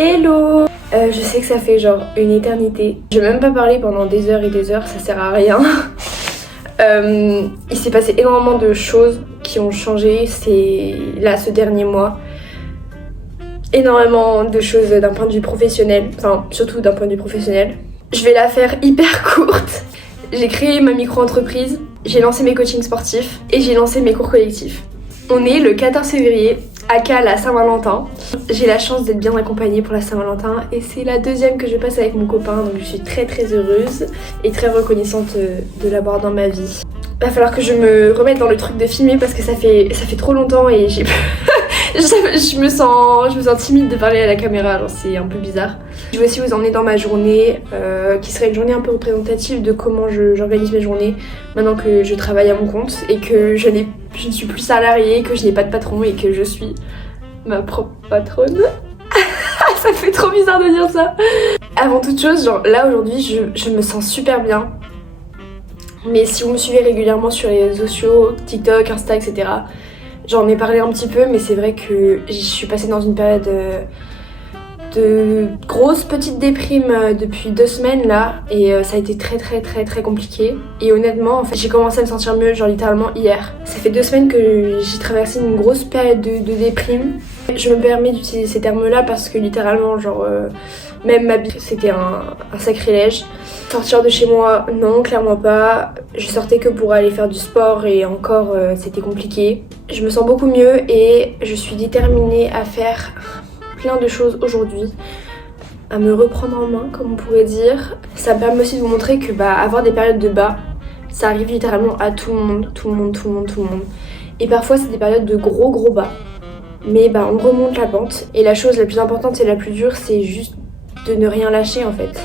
Hello. Je sais que ça fait genre une éternité. Je vais même pas parler pendant des heures et des heures, ça sert à rien. Il s'est passé énormément de choses qui ont changé ce dernier mois. Énormément de choses d'un point de vue professionnel, enfin surtout d'un point de vue professionnel. Je vais la faire hyper courte. J'ai créé ma micro-entreprise, j'ai lancé mes coachings sportifs et j'ai lancé mes cours collectifs. On est le 14 février, aka la Saint-Valentin. J'ai la chance d'être bien accompagnée pour la Saint-Valentin et c'est la deuxième que je passe avec mon copain, donc je suis très heureuse et très reconnaissante de l'avoir dans ma vie. Va falloir que je me remette dans le truc de filmer parce que ça fait trop longtemps et j'ai je me sens timide de parler à la caméra, alors c'est un peu bizarre. Je vais aussi vous emmener dans ma journée, qui serait une journée un peu représentative de comment j'organise mes journées maintenant que je travaille à mon compte et que je ne suis plus salariée, que je n'ai pas de patron et que je suis ma propre patronne. Ça fait trop bizarre de dire ça. Avant toute chose, genre là aujourd'hui je me sens super bien. Mais si vous me suivez régulièrement sur les réseaux sociaux, TikTok, Insta, etc., j'en ai parlé un petit peu, mais c'est vrai que je suis passée dans une période de grosse petite déprime depuis 2 semaines là, et ça a été très compliqué. Et honnêtement, en fait, j'ai commencé à me sentir mieux, genre littéralement hier. Ça fait 2 semaines que j'ai traversé une grosse période de déprime. Je me permets d'utiliser ces termes-là parce que littéralement, genre, même ma vie, c'était un sacrilège. Sortir de chez moi, non, clairement pas. Je sortais que pour aller faire du sport et encore, c'était compliqué. Je me sens beaucoup mieux et je suis déterminée à faire plein de choses aujourd'hui, à me reprendre en main, comme on pourrait dire. Ça me permet aussi de vous montrer que avoir des périodes de bas, ça arrive littéralement à tout le monde. Et parfois, c'est des périodes de gros bas. Mais on remonte la pente. Et la chose la plus importante et la plus dure, c'est juste de ne rien lâcher en fait.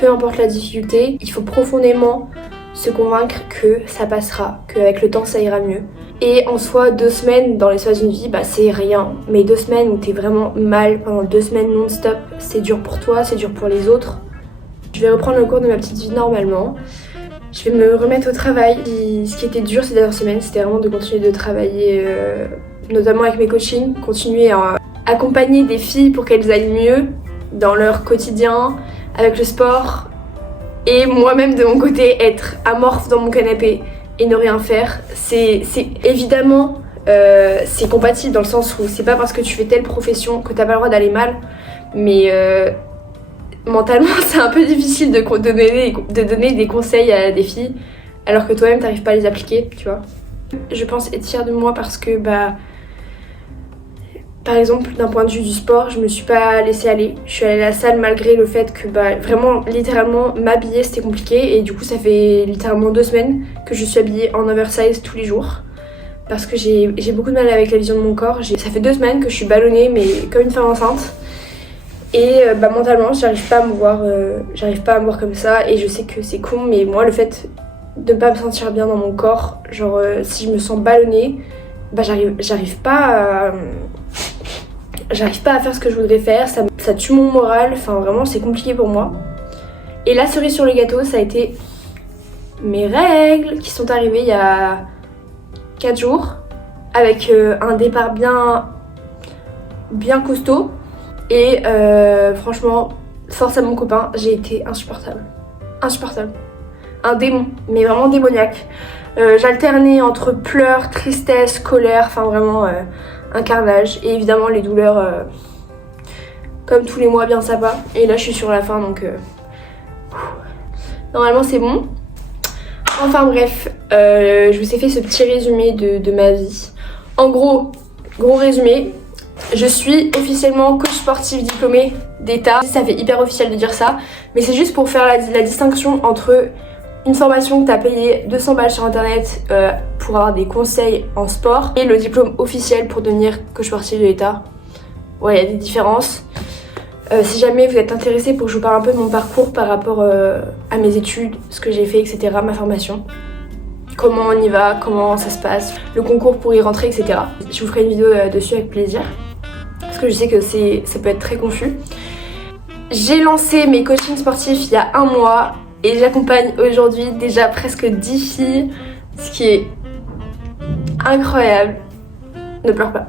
Peu importe la difficulté, il faut profondément se convaincre que ça passera, qu'avec le temps ça ira mieux. Et en soi, 2 semaines dans l'espace d'une vie, c'est rien. Mais 2 semaines où t'es vraiment mal pendant 2 semaines non-stop, c'est dur pour toi, c'est dur pour les autres. Je vais reprendre le cours de ma petite vie normalement. Je vais me remettre au travail. Ce qui était dur ces dernières semaines, c'était vraiment de continuer de travailler, notamment avec mes coachings, continuer à accompagner des filles pour qu'elles aillent mieux dans leur quotidien, avec le sport, et moi-même de mon côté être amorphe dans mon canapé et ne rien faire. C'est évidemment c'est compatible dans le sens où c'est pas parce que tu fais telle profession que t'as pas le droit d'aller mal, mais mentalement c'est un peu difficile de donner des conseils à des filles alors que toi-même t'arrives pas à les appliquer, tu vois. Je pense être fière de moi parce que par exemple, d'un point de vue du sport, je me suis pas laissée aller. Je suis allée à la salle malgré le fait que vraiment, littéralement, m'habiller c'était compliqué. Et du coup, ça fait littéralement 2 semaines que je suis habillée en oversize tous les jours. Parce que j'ai beaucoup de mal avec la vision de mon corps. Ça fait 2 semaines que je suis ballonnée, mais comme une femme enceinte. Et mentalement, j'arrive pas à me voir comme ça. Et je sais que c'est con, mais moi, le fait de ne pas me sentir bien dans mon corps, genre si je me sens ballonnée, j'arrive pas à faire ce que je voudrais faire, ça tue mon moral, enfin vraiment c'est compliqué pour moi. Et la cerise sur le gâteau, ça a été mes règles qui sont arrivées il y a 4 jours, avec un départ bien costaud. Et franchement, force à mon copain, j'ai été insupportable. Un démon, mais vraiment démoniaque. J'alternais entre pleurs, tristesse, colère, enfin vraiment un carnage. Et évidemment les douleurs, comme tous les mois, bien sympa. Et là je suis sur la fin, donc normalement c'est bon. Enfin bref, je vous ai fait ce petit résumé de ma vie. En gros résumé, je suis officiellement coach sportif diplômée d'État. Ça fait hyper officiel de dire ça, mais c'est juste pour faire la distinction entre une formation que t'as payé 200 balles sur internet pour avoir des conseils en sport et le diplôme officiel pour devenir coach sportif de l'État. Ouais, il y a des différences. Si jamais vous êtes intéressé pour que je vous parle un peu de mon parcours par rapport à mes études, ce que j'ai fait, etc., ma formation, comment on y va, comment ça se passe, le concours pour y rentrer, etc. Je vous ferai une vidéo dessus avec plaisir, parce que je sais que ça peut être très confus. J'ai lancé mes coachings sportifs il y a 1 mois et j'accompagne aujourd'hui déjà presque 10 filles, ce qui est incroyable. Ne pleure pas.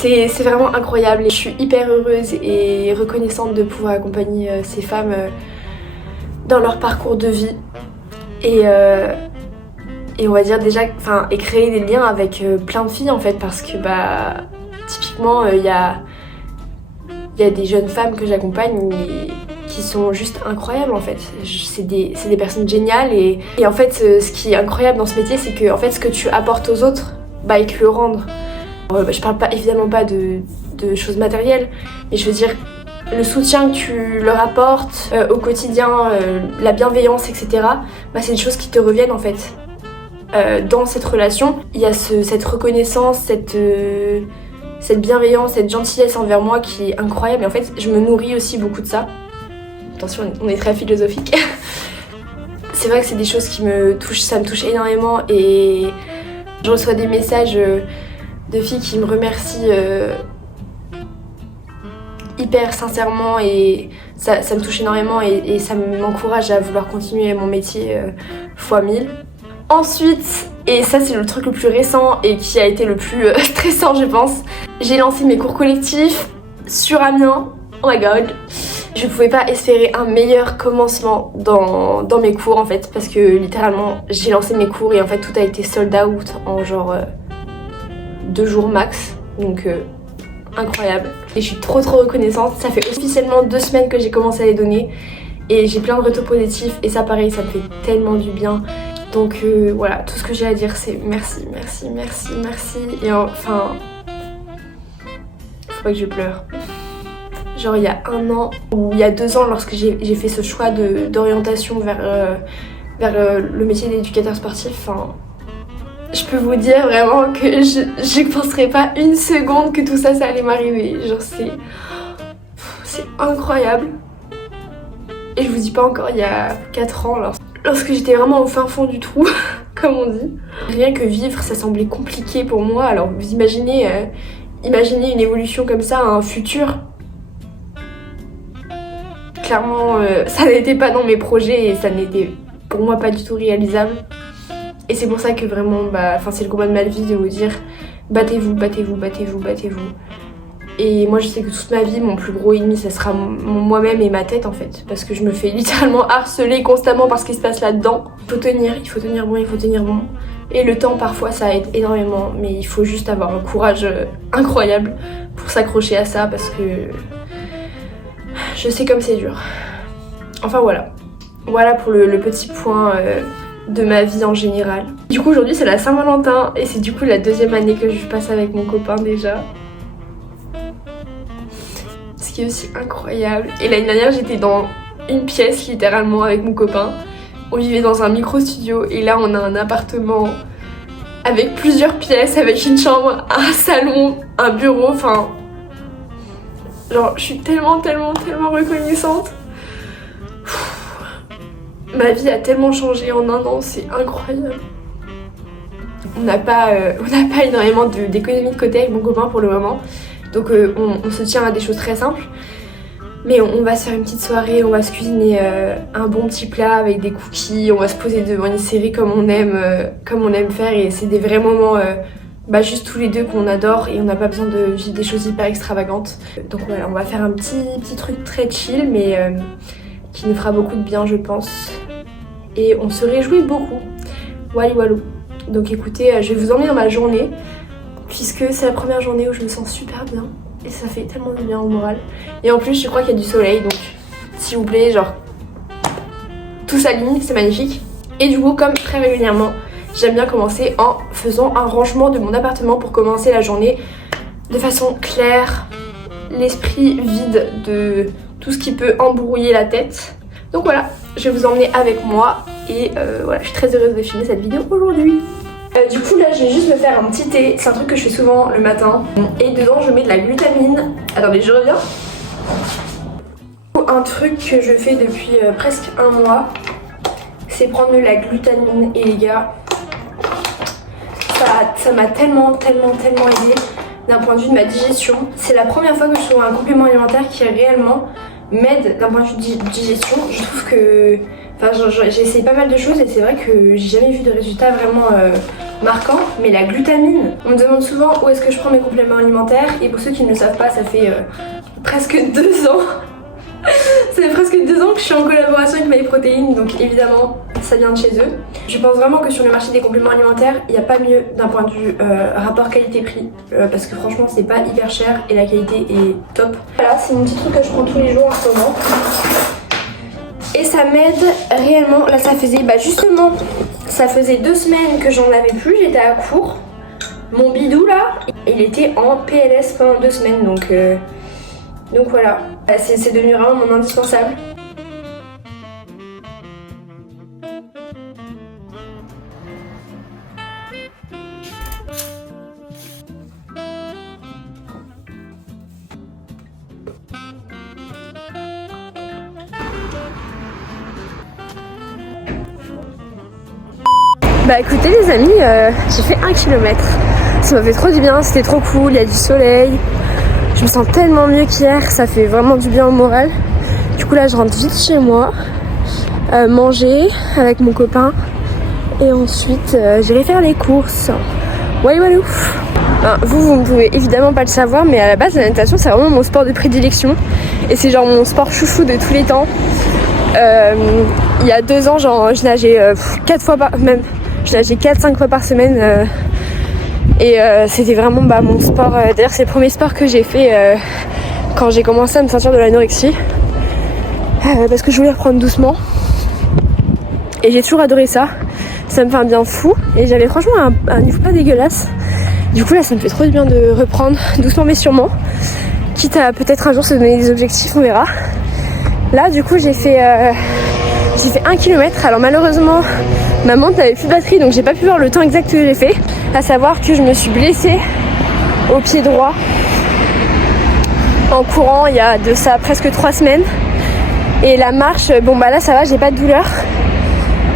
C'est vraiment incroyable et je suis hyper heureuse et reconnaissante de pouvoir accompagner ces femmes dans leur parcours de vie et on va dire déjà, et créer des liens avec plein de filles en fait, parce que typiquement il y a des jeunes femmes que j'accompagne qui sont juste incroyables en fait. C'est des personnes géniales et en fait ce qui est incroyable dans ce métier, c'est que en fait ce que tu apportes aux autres, ils te le rendent. Je parle évidemment pas de choses matérielles, mais je veux dire le soutien que tu leur apportes au quotidien, la bienveillance, etc. C'est des choses qui te reviennent en fait. Dans cette relation, il y a cette reconnaissance, cette bienveillance, cette gentillesse envers moi qui est incroyable. Et en fait, je me nourris aussi beaucoup de ça. Attention, on est très philosophique. C'est vrai que c'est des choses qui me touchent, ça me touche énormément et je reçois des messages de filles qui me remercient hyper sincèrement et ça me touche énormément et ça m'encourage à vouloir continuer mon métier fois 1000. Ensuite, et ça c'est le truc le plus récent et qui a été le plus stressant je pense, j'ai lancé mes cours collectifs sur Amiens. Oh my god. Je pouvais pas espérer un meilleur commencement dans mes cours en fait, parce que littéralement j'ai lancé mes cours et en fait tout a été sold out en genre 2 jours max, donc incroyable. Et je suis trop reconnaissante, ça fait officiellement 2 semaines que j'ai commencé à les donner et j'ai plein de retours positifs et ça pareil, ça me fait tellement du bien. Donc voilà, tout ce que j'ai à dire c'est merci, merci, merci, merci. Et enfin, faut pas que je pleure. Genre il y a 1 an ou il y a 2 ans, lorsque j'ai fait ce choix d'orientation vers le métier d'éducateur sportif, je peux vous dire vraiment que je penserais pas une seconde que tout ça allait m'arriver. Genre c'est incroyable. Et je vous dis pas encore il y a 4 ans lorsque j'étais vraiment au fin fond du trou, comme on dit. Rien que vivre, ça semblait compliqué pour moi. Alors vous imaginez une évolution comme ça, un futur. Clairement, ça n'était pas dans mes projets et ça n'était pour moi pas du tout réalisable. Et c'est pour ça que vraiment, c'est le combat de ma vie de vous dire battez-vous, battez-vous, battez-vous, battez-vous. Et moi je sais que toute ma vie, mon plus gros ennemi, ça sera moi-même et ma tête en fait. Parce que je me fais littéralement harceler constamment par ce qui se passe là-dedans. Il faut tenir bon, il faut tenir bon. Et le temps parfois ça aide énormément, mais il faut juste avoir un courage incroyable pour s'accrocher à ça parce que je sais comme c'est dur. Enfin voilà. Voilà pour le petit point de ma vie en général. Du coup aujourd'hui c'est la Saint-Valentin et c'est du coup la 2e année que je passe avec mon copain déjà. Ce qui est aussi incroyable. Et l'année dernière j'étais dans une pièce littéralement avec mon copain. On vivait dans un micro studio et là on a un appartement avec plusieurs pièces, avec une chambre, un salon, un bureau, genre je suis tellement reconnaissante. Ma vie a tellement changé en 1 an, c'est incroyable. On n'a pas énormément d'économie de côté avec mon copain pour le moment. Donc on se tient à des choses très simples. Mais on va se faire une petite soirée, on va se cuisiner un bon petit plat avec des cookies, on va se poser devant une série comme on aime faire et c'est des vrais moments juste tous les deux qu'on adore et on n'a pas besoin de vivre des choses hyper extravagantes. Donc voilà, on va faire un petit truc très chill mais qui nous fera beaucoup de bien je pense. Et on se réjouit beaucoup. Wally walou. Donc écoutez, je vais vous emmener dans ma journée puisque c'est la première journée où je me sens super bien. Et ça fait tellement de bien au moral. Et en plus je crois qu'il y a du soleil donc s'il vous plaît genre tout s'aligne, c'est magnifique. Et du coup comme très régulièrement j'aime bien commencer en faisant un rangement de mon appartement pour commencer la journée de façon claire, l'esprit vide de tout ce qui peut embrouiller la tête. Donc voilà, je vais vous emmener avec moi et voilà, je suis très heureuse de filmer cette vidéo aujourd'hui. Du coup là je vais juste me faire un petit thé, c'est un truc que je fais souvent le matin et dedans je mets de la glutamine. Attendez, je reviens. Un truc que je fais depuis presque 1 mois, c'est prendre de la glutamine et les gars, ça m'a tellement aidé d'un point de vue de ma digestion. C'est la première fois que je trouve un complément alimentaire qui réellement m'aide d'un point de vue de digestion. Je trouve que Enfin, j'ai essayé pas mal de choses et c'est vrai que j'ai jamais vu de résultats vraiment marquants. Mais la glutamine, on me demande souvent où est-ce que je prends mes compléments alimentaires. Et pour ceux qui ne le savent pas, ça fait presque 2 ans. Ça fait presque 2 ans que je suis en collaboration avec MyProtein, donc évidemment ça vient de chez eux. Je pense vraiment que sur le marché des compléments alimentaires, il n'y a pas mieux d'un point de vue rapport qualité-prix, parce que franchement c'est pas hyper cher et la qualité est top. Voilà, c'est une petite truc que je prends tous les jours en ce moment. Et ça m'aide réellement. Là ça faisait, justement, ça faisait 2 semaines que j'en avais plus, j'étais à court. Mon bidou là, il était en PLS pendant 2 semaines, donc voilà, c'est devenu vraiment mon indispensable. Bah écoutez les amis, j'ai fait 1 km. Ça m'a fait trop du bien, c'était trop cool, il y a du soleil. Je me sens tellement mieux qu'hier, ça fait vraiment du bien au moral. Du coup là je rentre vite chez moi, manger avec mon copain. Et ensuite j'irai faire les courses. Walou. Vous ne pouvez évidemment pas le savoir, mais à la base la natation c'est vraiment mon sport de prédilection. Et c'est genre mon sport chouchou de tous les temps. Il y a 2 ans, genre, je nageais 4-5 fois par semaine. C'était vraiment mon sport. D'ailleurs, c'est le premier sport que j'ai fait quand j'ai commencé à me sortir de l'anorexie. Parce que je voulais reprendre doucement. Et j'ai toujours adoré ça. Ça me fait un bien fou. Et j'avais franchement un niveau pas dégueulasse. Du coup, là, ça me fait trop du bien de reprendre doucement mais sûrement. Quitte à peut-être un jour se donner des objectifs, on verra. Là, du coup, j'ai fait 1 km. Alors malheureusement, ma montre n'avait plus de batterie, donc j'ai pas pu voir le temps exact que j'ai fait. À savoir que je me suis blessée au pied droit en courant il y a de ça presque 3 semaines. Et la marche, là ça va, j'ai pas de douleur.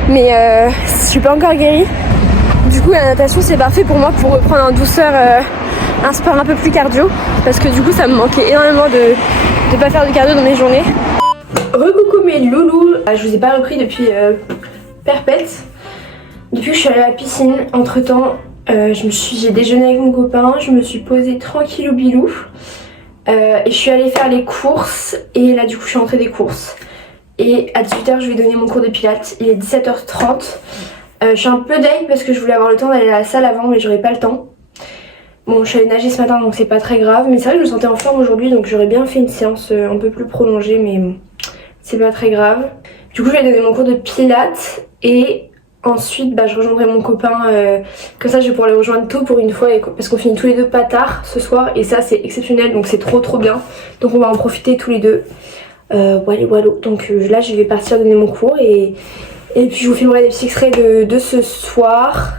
Mais je suis pas encore guérie. Du coup la natation c'est parfait pour moi pour reprendre en douceur un sport un peu plus cardio. Parce que du coup ça me manquait énormément de pas faire de cardio dans mes journées. Recoucou mes loulous, je vous ai pas repris depuis perpète. Depuis que je suis allée à la piscine, entre temps j'ai déjeuné avec mon copain, je me suis posée tranquille au bilou et je suis allée faire les courses et là du coup je suis rentrée des courses. Et à 18h je vais donner mon cours de pilates, il est 17h30. Je suis un peu deg parce que je voulais avoir le temps d'aller à la salle avant mais j'aurais pas le temps. Bon, je suis allée nager ce matin donc c'est pas très grave, mais c'est vrai que je me sentais en forme aujourd'hui donc j'aurais bien fait une séance un peu plus prolongée mais c'est pas très grave. Du coup je vais donner mon cours de pilates et ensuite je rejoindrai mon copain, comme ça je vais pouvoir le rejoindre tôt pour une fois parce qu'on finit tous les deux pas tard ce soir et ça c'est exceptionnel donc c'est trop bien. Donc on va en profiter tous les deux. Voilà. Donc là je vais partir donner mon cours et puis je vous filmerai des petits extraits de ce soir.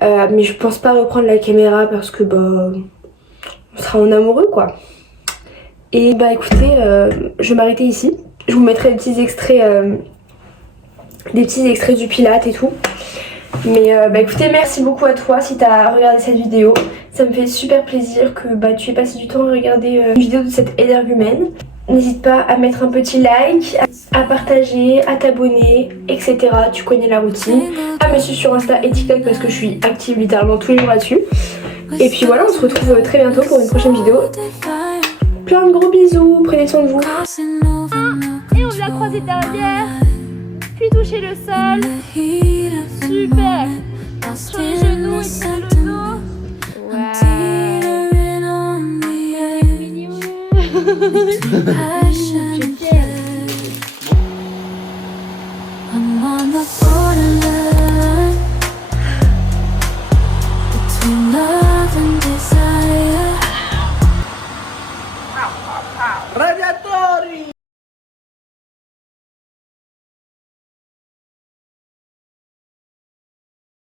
Mais je pense pas reprendre la caméra parce que on sera en amoureux quoi. Et écoutez, je vais m'arrêter ici. Je vous mettrai des petits extraits du Pilates et tout. Mais écoutez, merci beaucoup à toi si t'as regardé cette vidéo. Ça me fait super plaisir que tu aies passé du temps à regarder une vidéo de cette énergumène. N'hésite pas à mettre un petit like, à partager, à t'abonner, etc. Tu connais la routine. À me suivre sur Insta et TikTok parce que je suis active littéralement tous les jours là-dessus. Et puis voilà, on se retrouve très bientôt pour une prochaine vidéo. Plein de gros bisous, prenez soin de vous. Et on vient croiser derrière, puis toucher le sol. Super. Sur les genoux et sur le dos. I'm on the borderline between love and desire. Radiatori!